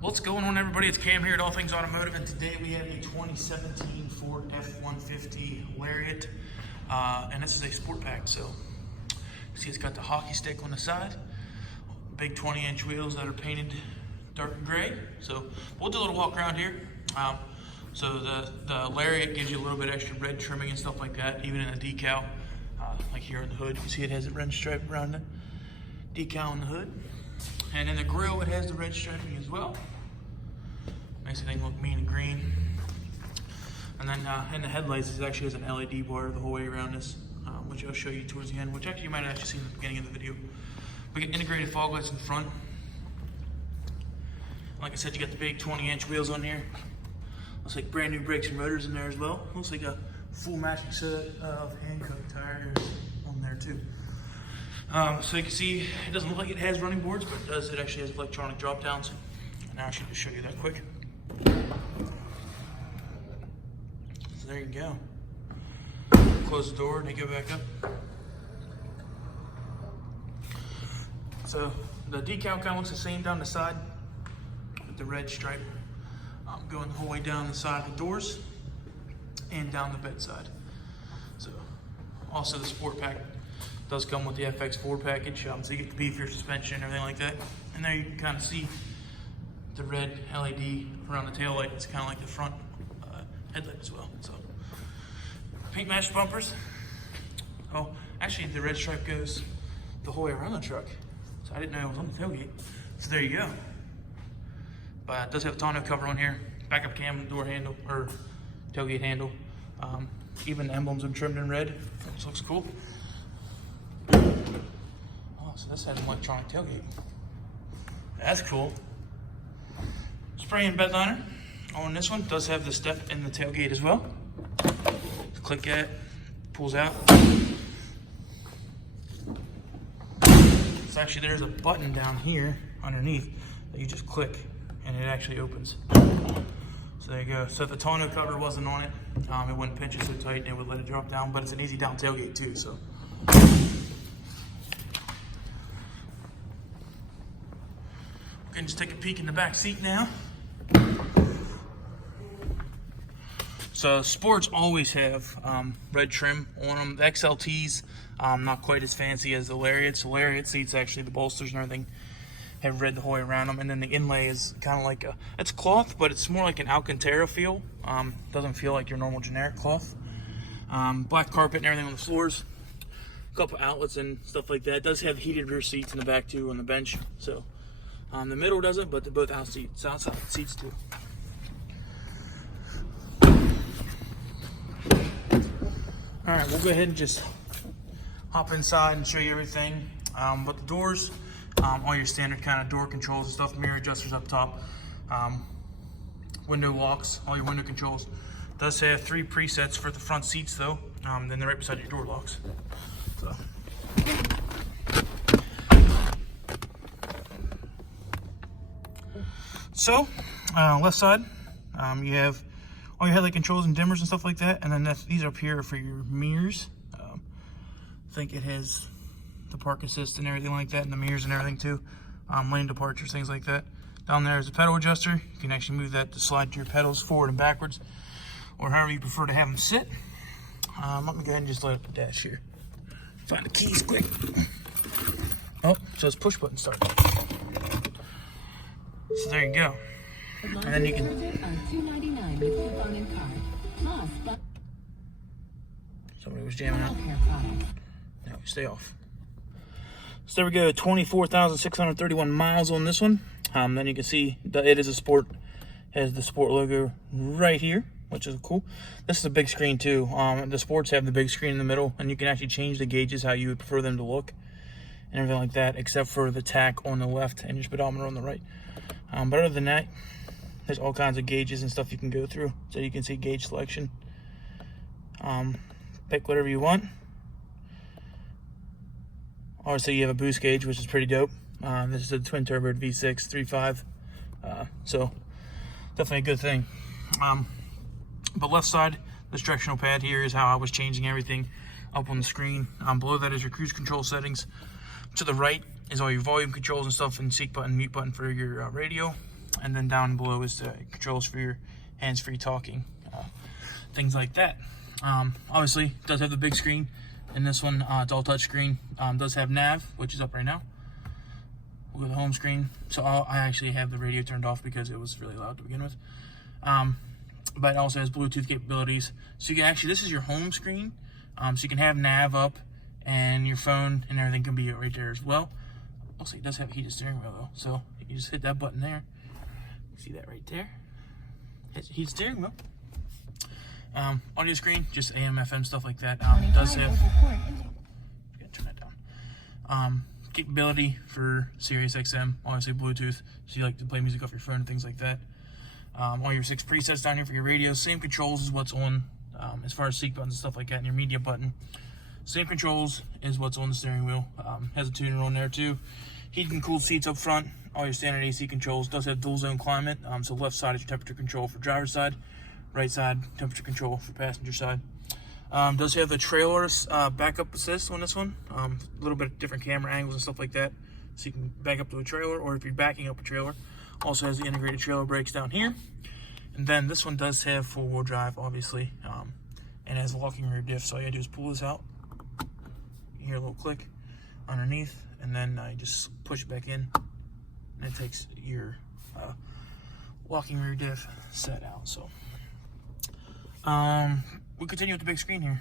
What's going on, everybody? It's Cam here at All Things Automotive, and today we have a 2017 Ford F-150 Lariat, and this is a sport pack. So you see it's got the hockey stick on the side, big 20-inch wheels that are painted dark and gray. So we'll do a little walk around here. So the Lariat gives you a little bit extra red trimming and stuff like that, even in the decal. Like here in the hood, you see it has a red stripe around the decal on the hood. And in the grill, it has the red striping as well. Makes everything look mean and green. And then in the headlights, it actually has an LED bar the whole way around this, which I'll show you towards the end, which actually you might have actually seen in the beginning of the video. We get integrated fog lights in front. Like I said, you got the big 20-inch wheels on here. Looks like brand new brakes and rotors in there as well. Looks like a full matching set of Hankook tires on there too. So you can see it doesn't look like it has running boards, but it does. It actually has electronic drop downs. Now I should just show you that quick. So there you go. Close the door and they go back up. So the decal kind of looks the same down the side with the red stripe going the whole way down the side of the doors and down the bed side. So also the sport pack does come with the FX4 package, so you get the beefier suspension and everything like that. And there you can kind of see the red LED around the tail light. It's kind of like the front headlight as well. So paint matched bumpers. Oh, actually the red stripe goes the whole way around the truck. So I didn't know it was on the tailgate. So there you go. But it does have a tonneau cover on here. Backup cam, door handle, or tailgate handle. Even the emblems are trimmed in red. This looks cool. Oh, so this has an electronic tailgate. That's cool. Spray and bed liner on this one. Does have the step in the tailgate as well. Click it, pulls out. So actually there's a button down here underneath that you just click and it actually opens. So there you go. So if the tonneau cover wasn't on it, it wouldn't pinch it so tight and it would let it drop down, but it's an easy down tailgate too, so. We can just take a peek in the back seat now. So sports always have red trim on them. The XLTs, not quite as fancy as the Lariats. The Lariat seats, actually the bolsters and everything, have red the whole way around them. And then the inlay is kind of like it's cloth, but it's more like an Alcantara feel. Doesn't feel like your normal generic cloth. Black carpet and everything on the floors. A couple outlets and stuff like that. It does have heated rear seats in the back too on the bench. So the middle doesn't, but both outside seats do. All right, we'll go ahead and just hop inside and show you everything. But the doors, all your standard kind of door controls and stuff, mirror adjusters up top, window locks, all your window controls. Does have 3 presets for the front seats though. Then they're right beside your door locks. So, left side, you have all your headlight controls and dimmers and stuff like that, and then these up here are for your mirrors. I think it has the park assist and everything like that, and the mirrors and everything too. Lane departures, things like that. Down there is a pedal adjuster. You can actually move that to slide your pedals forward and backwards, or however you prefer to have them sit. Let me go ahead and just light up the dash here. Find the keys quick. Oh, so it's push button start. So there you go. And then you can. Somebody was jamming out. No, stay off. So there we go. 24,631 miles on this one. Then you can see that it is a sport. Has the sport logo right here, which is cool. This is a big screen too. The sports have the big screen in the middle, and you can actually change the gauges how you would prefer them to look and everything like that, except for the tack on the left and your speedometer on the right. But other than that, there's all kinds of gauges and stuff you can go through, so you can see gauge selection. Pick whatever you want. Obviously, you have a boost gauge, which is pretty dope. This is a twin turbo V6 3.5, so definitely a good thing. But left side, this directional pad here is how I was changing everything up on the screen. Below that is your cruise control settings. To the right is all your volume controls and stuff, and seat button, mute button for your radio. And then down below is the controls for your hands-free talking, things like that. Obviously, it does have the big screen. And this one, it's all touch screen. Does have nav, which is up right now. We'll go to the home screen. So I actually have the radio turned off because it was really loud to begin with. But it also has Bluetooth capabilities. So you can actually, this is your home screen. So you can have nav up, and your phone and everything can be right there as well. Also, it does have a heated steering wheel though. So you just hit that button there. See that right there? It's a heated steering wheel. Audio screen, just AM, FM, stuff like that. It does have, gotta turn that down. Capability for Sirius XM, obviously Bluetooth, so you like to play music off your phone and things like that. All your 6 presets down here for your radio. Same controls as what's on, as far as seat buttons and stuff like that, and your media button. Same controls as what's on the steering wheel. Has a tuner on there too. Heated and cooled seats up front. All your standard AC controls. Does have dual zone climate. So left side is your temperature control for driver's side. Right side, temperature control for passenger side. Does have the trailer backup assist on this one. A little bit of different camera angles and stuff like that. So you can back up to a trailer, or if you're backing up a trailer. Also has the integrated trailer brakes down here. And then this one does have 4-wheel drive, obviously. And has a locking rear diff. So all you gotta do is pull this out. You hear a little click underneath. And then you just push it back in. And it takes your locking rear diff set out. So we continue with the big screen here.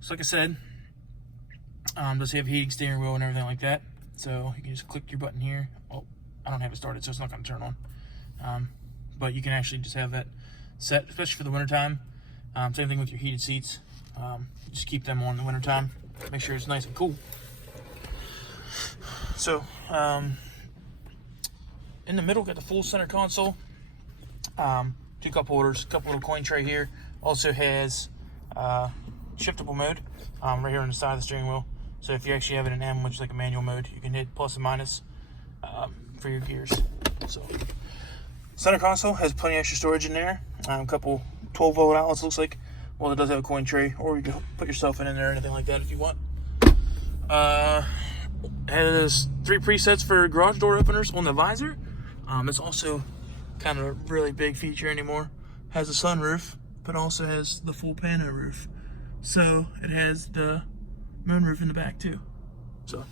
So like I said, does have heating steering wheel and everything like that. So you can just click your button here. Oh, I don't have it started, so it's not going to turn on. But you can actually just have that set, especially for the wintertime. Same thing with your heated seats. Just keep them on in the wintertime. Make sure it's nice and cool. So in the middle, got the full center console. 2 cup holders, couple little coin tray here. Also has shiftable mode right here on the side of the steering wheel. So if you actually have it in M, which is like a manual mode, you can hit plus and minus for your gears. So center console has plenty of extra storage in there. A couple 12-volt outlets, looks like. Well, it does have a coin tray, or you can put yourself in there or anything like that if you want. Has 3 presets for garage door openers on the visor. It's also kind of a really big feature anymore. Has a sunroof, but also has the full pano roof. So it has the moonroof in the back too. So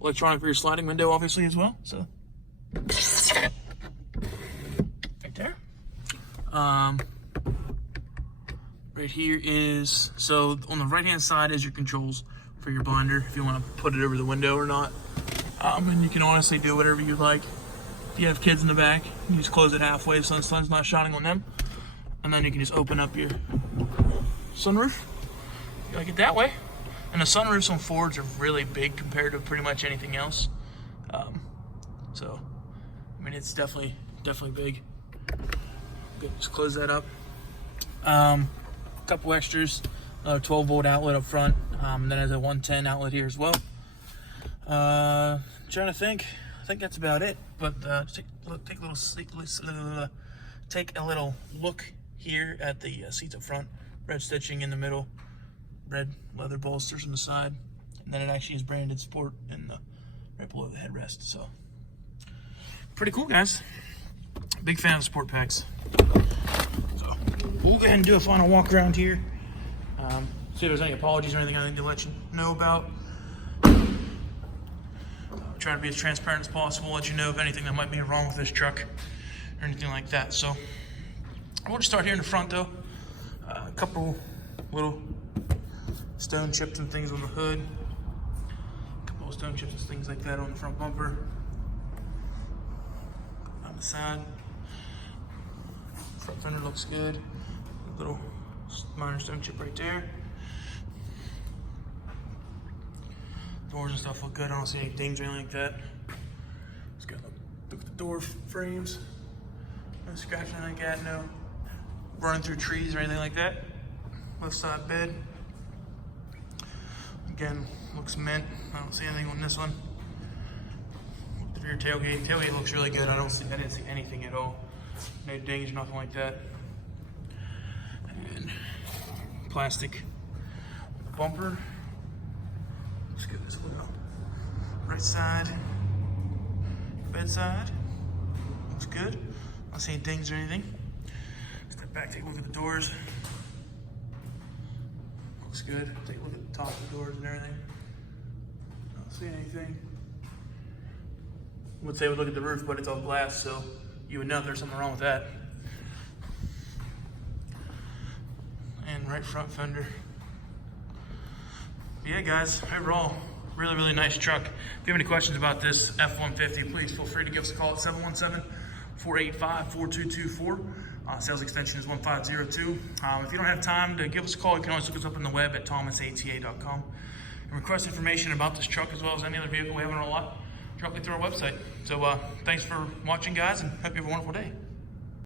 electronic rear sliding window obviously as well. So right there. Right here is, so on the right hand side is your controls for your blinder, if you want to put it over the window or not. And you can honestly do whatever you like. If you have kids in the back, you just close it halfway so the sun's not shining on them. And then you can just open up your sunroof. You like it that way. And the sunroofs on Fords are really big compared to pretty much anything else. So, I mean, it's definitely big. Good, just close that up. Couple extras, another 12-volt outlet up front. And then there's a 110 outlet here as well. Trying to think. I think that's about it. But take a little look here at the seats up front. Red stitching in the middle, red leather bolsters on the side, and then it actually is branded Sport in the right below the headrest. So pretty cool, guys. Big fan of Sport packs. So we'll go ahead and do a final walk around here. See if there's any apologies or anything I need to let you know about. Try to be as transparent as possible, let you know of anything that might be wrong with this truck or anything like that. So we'll just start here in the front though. A couple little stone chips and things on the hood. A couple of stone chips and things like that on the front bumper. On the side. Front fender looks good. A little minor stone chip right there. Doors and stuff look good. I don't see any dings or anything like that. Just got look at the door frames. No scratching like that. No running through trees or anything like that. Left side bed. Again, looks mint. I don't see anything on this one. Look at the rear tailgate. Tailgate looks really good. I didn't see anything at all. No dings, nothing like that. And plastic bumper. Looks good as well. Right side, bedside. Don't see any dings or anything. Step back, take a look at the doors. Looks good. Take a look at the top of the doors and everything. Don't see anything. Would say we look at the roof, but it's all glass, so you would know there's something wrong with that. And right front fender. Yeah, guys, overall, really, really nice truck. If you have any questions about this F-150, please feel free to give us a call at 717-485-4224. Sales extension is 1502. If you don't have time to give us a call, you can always look us up on the web at thomasata.com and request information about this truck as well as any other vehicle we have on our lot directly through our website. So thanks for watching, guys, and hope you have a wonderful day.